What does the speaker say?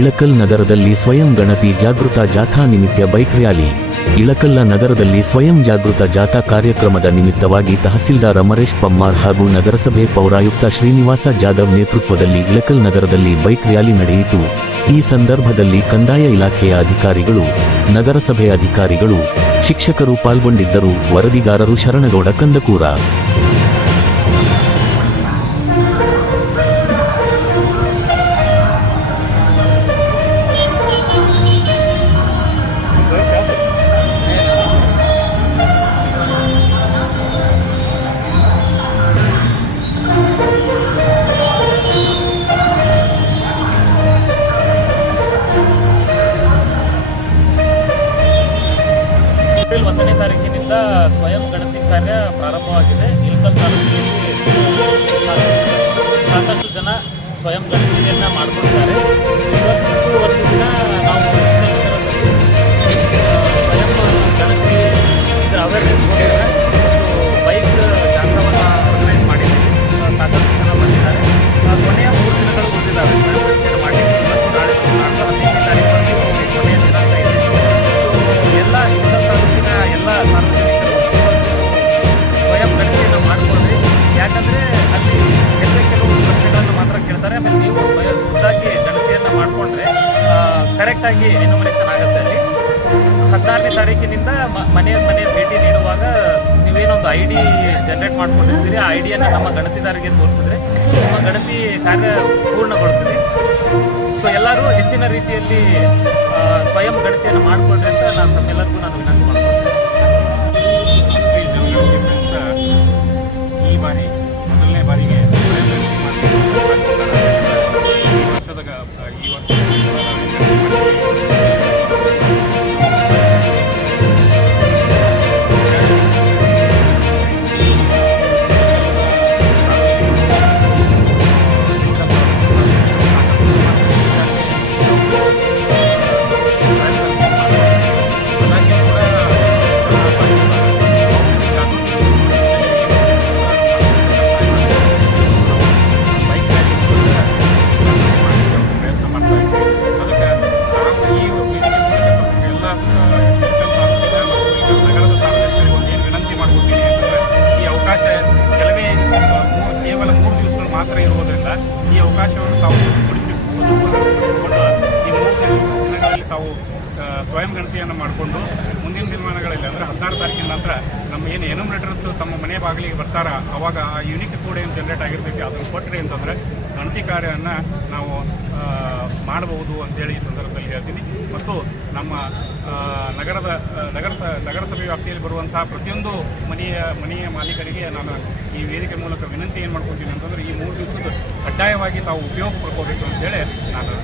ಇಳಕಲ್ ನಗರದಲ್ಲಿ ಸ್ವಯಂ ಗಣತಿ ಜಾಗೃತ ಜಾಥಾ ನಿಮಿತ್ತ ಬೈಕ್ ರ್ಯಾಲಿ. ಇಳಕಲ್ಲ ನಗರದಲ್ಲಿ ಸ್ವಯಂ ಜಾಗೃತ ಜಾಥಾ ಕಾರ್ಯಕ್ರಮದ ನಿಮಿತ್ತವಾಗಿ ತಹಸೀಲ್ದಾರ್ ಅಮರೇಶ್ ಪಮ್ಮಾರ್ ಹಾಗೂ ನಗರಸಭೆ ಪೌರಾಯುಕ್ತ ಶ್ರೀನಿವಾಸ ಜಾಧವ್ ನೇತೃತ್ವದಲ್ಲಿ ಇಳಕಲ್ ನಗರದಲ್ಲಿ ಬೈಕ್ ರ್ಯಾಲಿ ನಡೆಯಿತು. ಈ ಸಂದರ್ಭದಲ್ಲಿ ಕಂದಾಯ ಇಲಾಖೆಯ ಅಧಿಕಾರಿಗಳು, ನಗರಸಭೆ ಅಧಿಕಾರಿಗಳು, ಶಿಕ್ಷಕರು ಪಾಲ್ಗೊಂಡಿದ್ದರು. ವರದಿಗಾರರು ಶರಣಗೌಡ ಕಂದಕೂರ. ಏಪ್ರಿಲ್ 1ನೇ ತಾರೀಕಿನಿಂದ ಸ್ವಯಂ ಗಣತಿ ಕಾರ್ಯ ಪ್ರಾರಂಭವಾಗಿದೆ. ಇಳಕಲ್ ತಾಲೂಕಿನಲ್ಲಿ ಸಾಕಷ್ಟು ಜನ ಸ್ವಯಂ ಗಣತಿಯನ್ನು ಮಾಡಿಕೊಳ್ತಾರೆ. ಇವತ್ತು ಒಂದು ದಿನ ನಾವು ಸ್ವಯಂ ಗಣತಿ ಅವೇರ್ನೆಸ್ ಗೋಸ್ಕರ ಒಂದು ಬೈಕ್ ಜಾಥಾವನ್ನು ಆರ್ಗನೈಸ್ ಮಾಡಿದ್ದೀವಿ. ಸಾಕಷ್ಟು ಜನ ಬಂದಿದ್ದಾರೆ. ಕೊನೆಯ 3 ದಿನಗಳು ಉಳಿದಿದ್ದಾವೆ ಸ್ವಯಂ ಗಣತಿಯನ್ನು ಮಾಡಲಿಕ್ಕೆ. ಇವತ್ತು ನಾಳೆ 15ನೇ ತಾರೀಕು ಕೊನೆಯ ದಿನಾಂಕ ಇದೆ. ಎಲ್ಲ ಇಳಕಲ್ ತಾಲೂಕಿನ ಎಲ್ಲ ಸಾರ್ವಜನಿಕರು ಸ್ವಯಂ ಗಣತಿಯನ್ನು ಮಾಡಿಕೊಳ್ಳಿ. ಯಾಕಂದರೆ ಅಲ್ಲಿ ಕೆಲವು ಪ್ರಶ್ನೆಗಳನ್ನು ಮಾತ್ರ ಕೇಳ್ತಾರೆ. ಆಮೇಲೆ ನೀವು ಸ್ವಯಂ ಖುದ್ದಾಗಿ ಗಣತಿಯನ್ನು ಮಾಡಿಕೊಂಡ್ರೆ ಕರೆಕ್ಟಾಗಿ ಎನ್ಯುಮರೇಷನ್ ಆಗುತ್ತೆ. ಅಲ್ಲಿ 16ನೇ ತಾರೀಕಿನಿಂದ ಮನೆ ಭೇಟಿ ನೀಡುವಾಗ ನೀವೇನೊಂದು ID ಜನ್ರೇಟ್ ಮಾಡ್ಕೊಂಡಿರ್ತೀರಿ. ಆ ಐಡಿಯನ್ನು ನಮ್ಮ ಗಣತಿದಾರರಿಗೆ ತೋರಿಸಿದ್ರೆ ನಿಮ್ಮ ಗಣತಿ ಕಾರ್ಯ ಪೂರ್ಣಗೊಳ್ಳುತ್ತದೆ. ಸೊ ಎಲ್ಲರೂ ಹೆಚ್ಚಿನ ರೀತಿಯಲ್ಲಿ ಸ್ವಯಂ ಗಣತಿಯನ್ನು ಮಾಡಿಕೊಳ್ಳಿ ಅಂತ ನಾನು ತಮ್ಮೆಲ್ಲರಿಗೂ ವಿನಂತಿ ಮಾಡ್ಕೊಳ್ತೇನೆ. ಈ ಬಾರಿ ಮೊದಲನೇ ಬಾರಿಗೆ ಈ ವರ್ಷ ಕೇವಲ 3 ದಿವಸಗಳು ಮಾತ್ರ ಇರುವುದರಿಂದ ಈ ಅವಕಾಶವನ್ನು ತಾವು ಸದುಪಡಿಸಿಕೊಂಡು ಈ 3 ದಿನಗಳಲ್ಲಿ ತಾವು ಸ್ವಯಂ ಗಣತಿಯನ್ನು ಮಾಡಿಕೊಂಡು ಮುಂದಿನ ದಿನಮಾನಗಳಲ್ಲಿ ಅಂದರೆ 16 ತಾರೀಕಿನ ನಂತರ ನಮ್ಮ ಏನು ಎನ್ಯುಮರೇಟರ್ಸ್ ತಮ್ಮ ಮನೆ ಬಾಗಿಲಿಗೆ ಬರ್ತಾರ ಅವಾಗ ಆ ಯೂನಿಕ್ ಕೋಡ್ ಏನು ಜನರೇಟ್ ಆಗಿರ್ತೈತಿ ಅದನ್ನು ಕೊಟ್ಟರೆ ಅಂತಂದರೆ ಗಣತಿ ಕಾರ್ಯವನ್ನು ನಾವು ಮಾಡಬಹುದು ಅಂತೇಳಿ ಈ ಸಂದರ್ಭದಲ್ಲಿ ಹೇಳ್ತೀನಿ. ಮತ್ತು ನಮ್ಮ ನಗರಸಭೆ ವ್ಯಾಪ್ತಿಯಲ್ಲಿ ಬರುವಂತಹ ಪ್ರತಿಯೊಂದು ಮನೆಯ ಮಾಲೀಕರಿಗೆ ನಾನು ಈ ವೇದಿಕೆ ಮೂಲಕ ವಿನಂತಿ ಏನು ಮಾಡ್ಕೊತೀನಿ ಅಂತಂದರೆ ಈ 3 ದಿವಸದ ಕಡ್ಡಾಯವಾಗಿ ತಾವು ಉಪಯೋಗ ಪಡ್ಕೋಬೇಕು ಅಂತೇಳಿ ನಾನು